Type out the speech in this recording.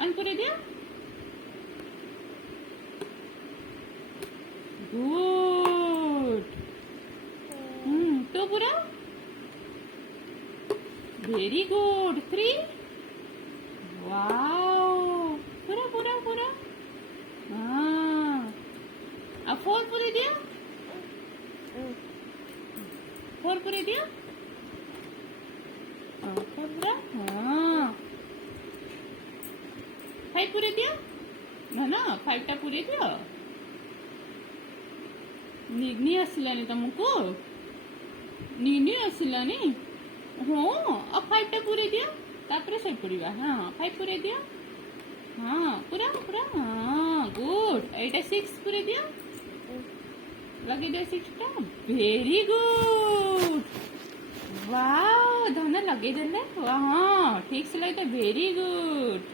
one पूरे दिया good to पूरा वेरी गुड थ्री वाओ पूरा पूरा पूरा हाँ अब फोर पूरे दिया फोर पूरे दिया फोर पूरा हाँ फाइव पूरे दिया ना ना फाइव टा पूरे दिया निग्नी आसिलानी तुमको निग्नी आसिलानी हाँ अब फाइव टा पूरे दिया तापरे सब पड़िबा हाँ फाइव पूरे दिया हाँ पूरा पूरा हाँ गुड एटा सिक्स पूरे दिया लगे दिया सिक्स टा वेरी गुड वाओ धन लगे देले हाँ ठीक से लगे तो वेरी गुड